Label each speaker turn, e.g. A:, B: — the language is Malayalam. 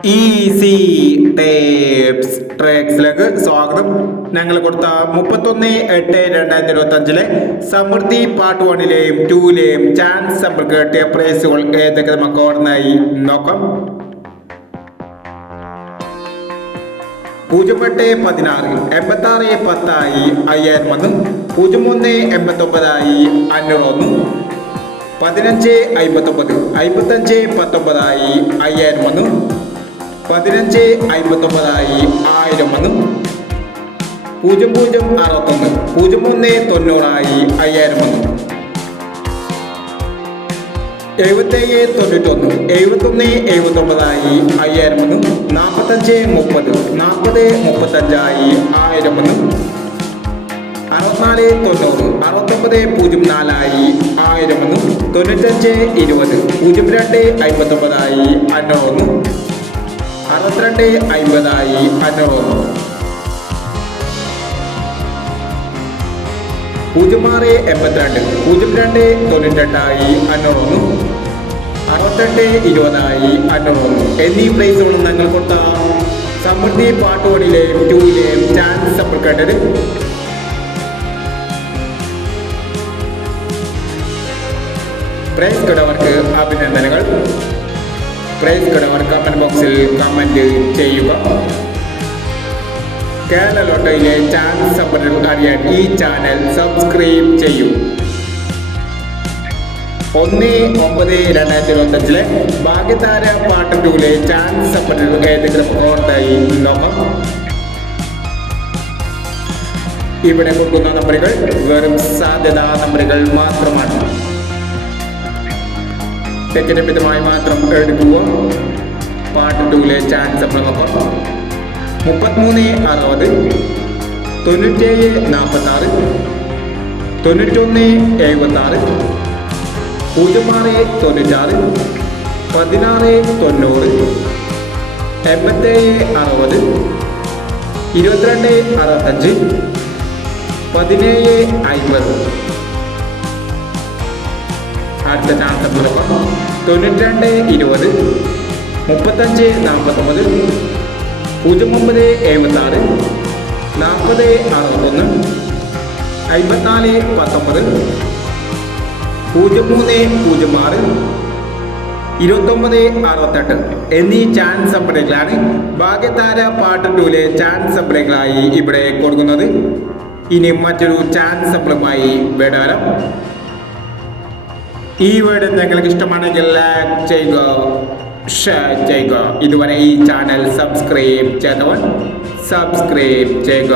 A: ഈസി ടേപ്സ് ട്രാക്സിലേക്ക് സ്വാഗതം. ഞങ്ങൾ കൊടുത്ത മുപ്പത്തൊന്ന് എട്ട് രണ്ടായിരത്തി ഇരുപത്തി അഞ്ചിലെ സമൃദ്ധി പാർട്ട് വണ്ണിലെയും ടൂലെയും ചാൻസ് നമ്മൾക്ക് കിട്ടിയ പ്രൈസുകൾ ഏതൊക്കെ നമുക്ക് ഓർമ്മയായി നോക്കാം. പൂജ്യം എട്ട് പതിനാറ് എൺപത്തി ആറ് പത്തായി അയ്യായിരം ഒന്ന് പൂജ്യം ഒന്ന് എൺപത്തി ഒമ്പതായി അഞ്ഞൂറ് ഒന്ന് പതിനഞ്ച് അമ്പത്തൊമ്പത് അമ്പത്തഞ്ച് പത്തൊമ്പതായി അയ്യായിരം ഒന്ന് പതിനഞ്ച് അമ്പത്തൊമ്പതായി ആയിരം ഒന്ന് പൂജ്യം പൂജ്യം അറുപത്തൊന്ന് പൂജ്യം ഒന്ന് തൊണ്ണൂറായി അയ്യായിരം ഒന്ന് എഴുപത്തേഴ് തൊണ്ണൂറ്റൊന്ന് എഴുപത്തൊന്ന് എഴുപത്തൊമ്പതായി അയ്യായിരം ഒന്ന് നാൽപ്പത്തഞ്ച് മുപ്പത് നാൽപ്പത് മുപ്പത്തഞ്ചായി ആയിരം ഒന്ന് അറുപത്തിനാല് തൊണ്ണൂറ് അറുപത്തൊമ്പത് പൂജ്യം നാലായി ആയിരം ഒന്ന് തൊണ്ണൂറ്റഞ്ച് ഇരുപത് പൂജ്യം രണ്ട് അമ്പത്തൊമ്പതായി അഞ്ഞൂറ് അറുപത്തിരണ്ട് അൻപതായി അഞ്ഞൂറ്. പൂജ്യം ആറ് എൺപത്തിരണ്ട് പൂജ്യം രണ്ട് തൊണ്ണൂറ്റെട്ടായി അഞ്ഞൂറ്. അറുപത്തെട്ട് ഇരുപതായി അഞ്ഞൂറ്. എന്നീ പ്രൈസുകളും ഞങ്ങൾ കൊടുത്ത സമൃദ്ധി പാട്ടുകളിലെയും ടൂയിലെയും ചാൻസ് സപ്പർക്കേണ്ടത് പ്രൈസ് കിടവർക്ക് അഭിനന്ദനങ്ങൾ. പ്രൈസ് കടവർ കമന്റ് ബോക്സിൽ കമന്റ് ചെയ്യുക. കേരള ലോട്ടറിയിലെ ചാൻസ് സപ്പറേറ്റ് അറിയാൻ ഈ ചാനൽ സബ്സ്ക്രൈബ് ചെയ്യൂ. ഒന്ന് ഒമ്പത് രണ്ടായിരത്തി ഇരുപത്തഞ്ചിലെ ഭാഗ്യതാര പാട്ട് ടൂലെ ചാൻസ് സപ്പോർട്ട് ഏതെങ്കിലും ഓർത്തായി നോക്കാം. ഇവിടെ കൊടുക്കുന്ന നമ്പറുകൾ വെറും സാധ്യതാ നമ്പറുകൾ മാത്രമാണ്. തെറ്റിന് മിതമായി മാത്രം എടുക്കുക പാർട്ട് ടൂലെ ചാൻസ് നമ്മൾ നോക്കാം. മുപ്പത്തിമൂന്ന് അറുപത്. തൊണ്ണൂറ്റേഴ് നാൽപ്പത്തി ആറ് തൊണ്ണൂറ്റൊന്ന് എഴുപത്തി ആറ് പൂജ്യം ആറ് തൊണ്ണൂറ്റാറ്. പതിനാറ് തൊണ്ണൂറ്. എൺപത്തേഴ് അറുപത്. ഇരുപത്തിരണ്ട് അറുപത്തഞ്ച്. പതിനേഴ് അൻപത് അടുത്ത ചാൻസ് നോക്കാം തൊണ്ണൂറ്റിരണ്ട് ഇരുപത്. മുപ്പത്തഞ്ച് നാൽപ്പത്തൊമ്പത്. പൂജ്യം ഒമ്പത് എഴുപത്താറ് നാൽപ്പത് അറുപത്തൊന്ന്. അമ്പത്തിനാല് പത്തൊമ്പത്. പൂജ്യം മൂന്ന് പൂജ്യം ആറ് ഇരുപത്തൊമ്പത് അറുപത്തെട്ട്. എന്നീ ചാൻസ് സപ്ലൈകളാണ് ഭാഗ്യതാര പാട്ട് ടൂലെ ചാൻസ് സപ്ലൈകളായി ഇവിടെ കൊടുക്കുന്നത്. ഇനി മറ്റൊരു ചാൻസ് സപ്ലമായി വേടാരം ഈ വീഡിയോ നിങ്ങൾക്ക് ഇഷ്ടമാണെങ്കിൽ ലൈക്ക് ചെയ്യുക ഷെയർ ചെയ്യുക. ഇതുവരെ ഈ ചാനൽ സബ്സ്ക്രൈബ് ചെയ്തവൻ സബ്സ്ക്രൈബ് ചെയ്യുക.